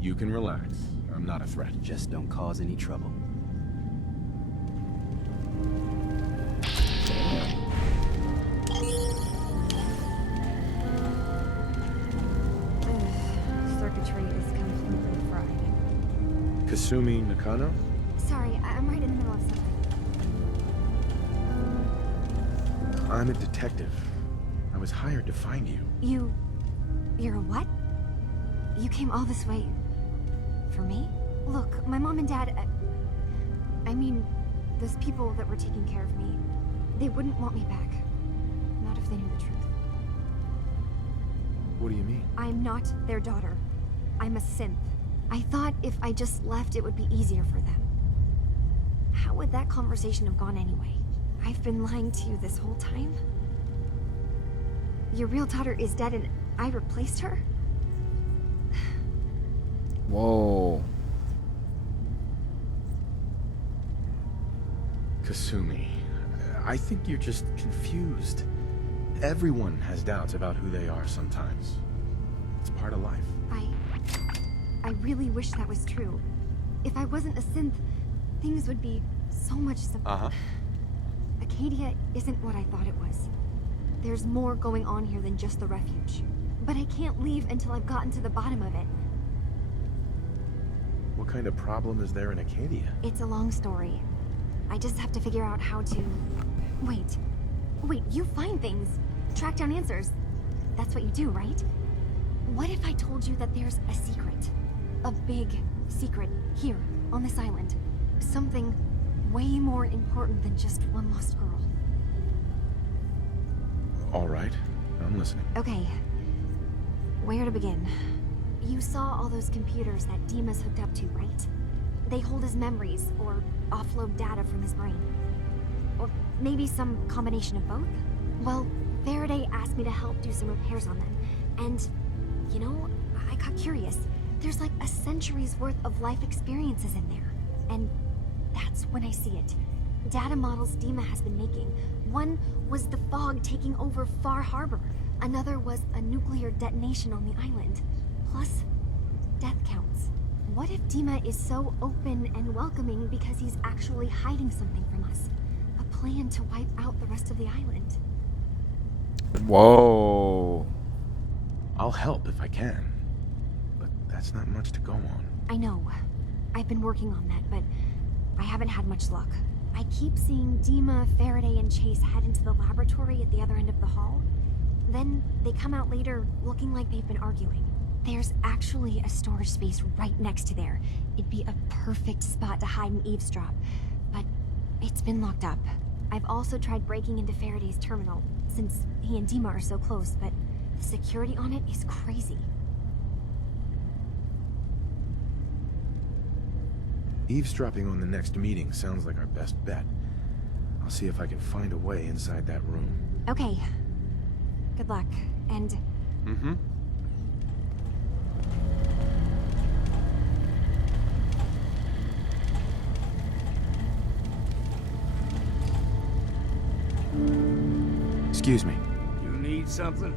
You can relax. I'm not a threat. Just don't cause any trouble. Circuitry is completely fried. Kasumi Nakano? Sorry, I'm right in the middle of something. I'm a detective. I was hired to find you. You're a what? You came all this way... for me? Look, my mom and dad... I mean, those people that were taking care of me, they wouldn't want me back. Not if they knew the truth. What do you mean? I'm not their daughter. I'm a synth. I thought if I just left, it would be easier for them. How would that conversation have gone anyway? I've been lying to you this whole time? Your real daughter is dead and I replaced her? Whoa. Kasumi, I think you're just confused. Everyone has doubts about who they are sometimes. It's part of life. I really wish that was true. If I wasn't a synth, things would be so much simpler. Acadia isn't what I thought it was. There's more going on here than just the refuge. But I can't leave until I've gotten to the bottom of it. What kind of problem is there in Acadia? It's a long story. I just have to figure out how to... Wait. Wait, you find things. Track down answers. That's what you do, right? What if I told you that there's a secret? A big secret here, on this island. Something way more important than just one lost girl. All right, I'm listening. Okay. Where to begin? You saw all those computers that Dima's hooked up to, right? They hold his memories, or offload data from his brain. Or maybe some combination of both? Well, Faraday asked me to help do some repairs on them. And, you know, I got curious. There's like a century's worth of life experiences in there. And that's when I see it. Data models Dima has been making. One was the fog taking over Far Harbor. Another was a nuclear detonation on the island. Plus, death counts. What if Dima is so open and welcoming because he's actually hiding something from us? A plan to wipe out the rest of the island. Whoa. I'll help if I can. But that's not much to go on. I know. I've been working on that, but I haven't had much luck. I keep seeing Dima, Faraday, and Chase head into the laboratory at the other end of the hall. Then they come out later looking like they've been arguing. There's actually a storage space right next to there. It'd be a perfect spot to hide and eavesdrop. But it's been locked up. I've also tried breaking into Faraday's terminal, since he and Dima are so close, but the security on it is crazy. Eavesdropping on the next meeting sounds like our best bet. I'll see if I can find a way inside that room. Okay. Good luck, and... Mm-hmm. Excuse me. You need something?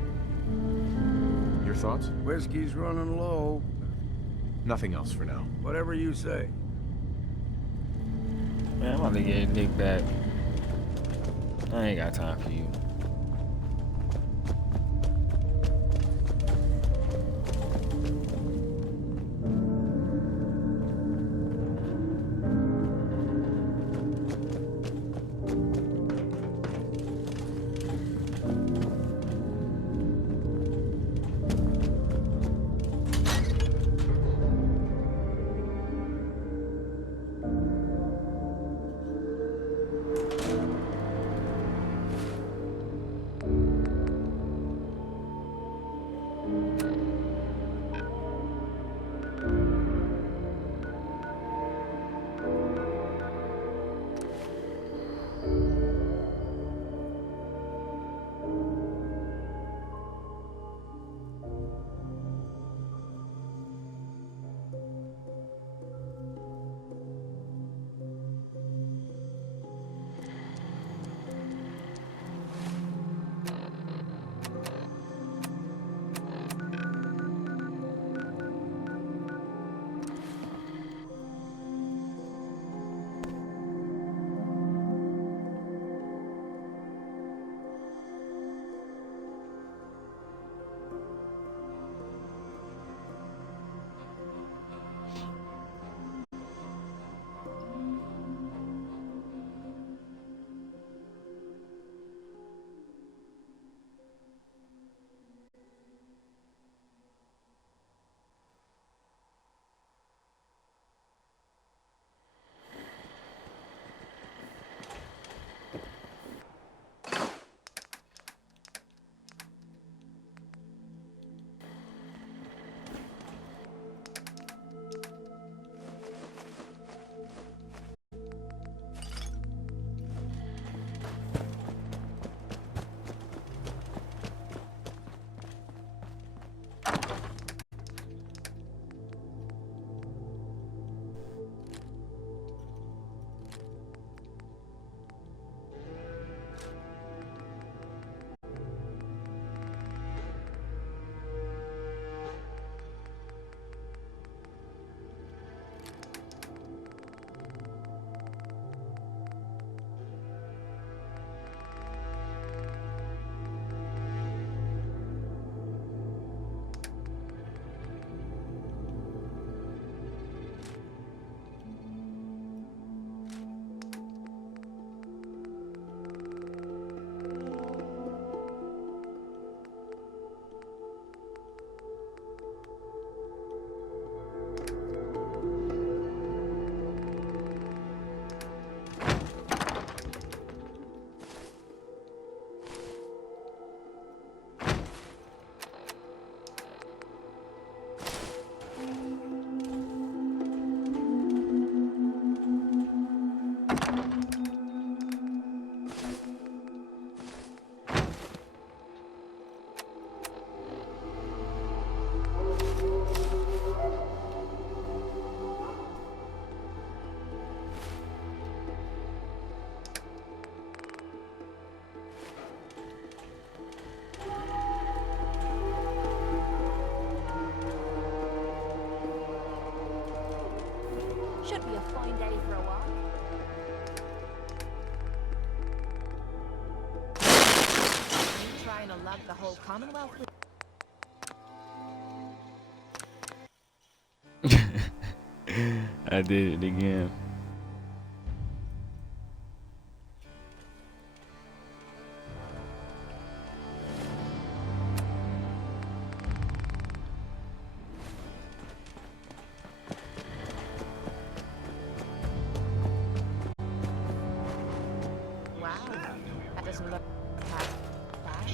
Your thoughts? Whiskey's running low. Nothing else for now. Whatever you say. Man, I'm about to get Nick back. I ain't got time for you. fine day for a walk. You trying to lug the whole Commonwealth with I did it again. Wow, that doesn't look half bad.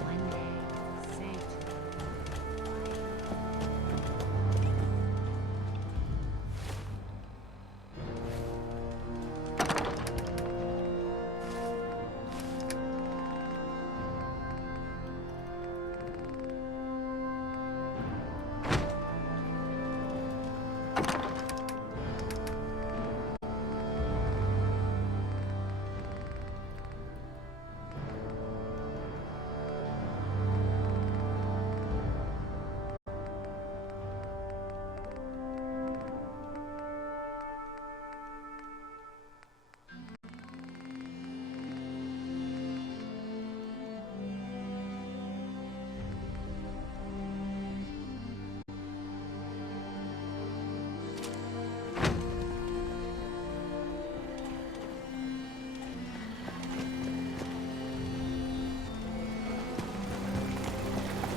One day, saved.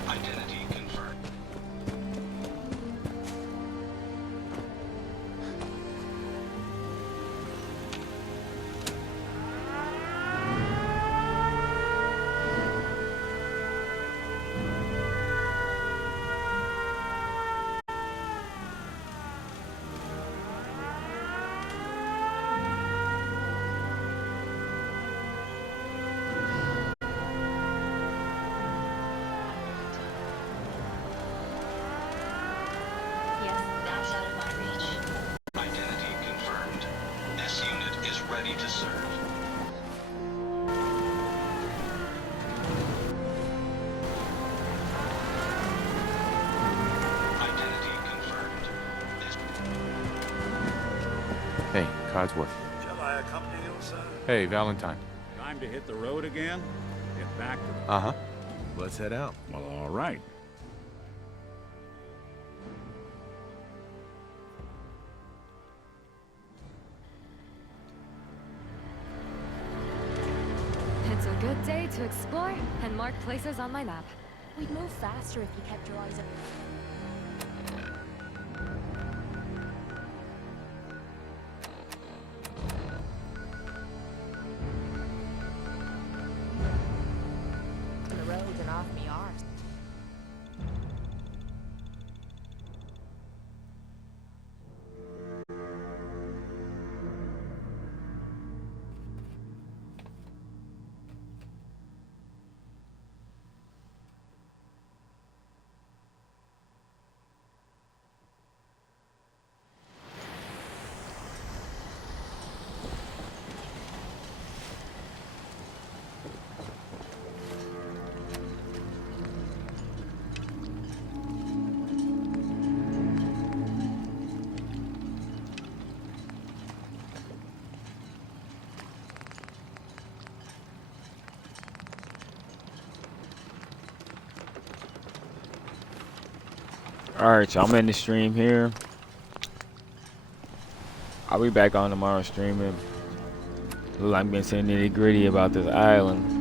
Identity confirmed. Yes, that's out of my reach. Identity confirmed. S unit is ready to serve. Identity confirmed. Hey, Codsworth. Shall I accompany you, sir? Hey, Valentine. Time to hit the road again? Get back to the... Uh-huh. Let's head out. Well, all right. It's a good day to explore and mark places on my map. We'd move faster if you kept your eyes open. The roads and off me arse. Alright, so I'm in the stream here. I'll be back on tomorrow streaming. Look like I'm getting some nitty gritty about this island.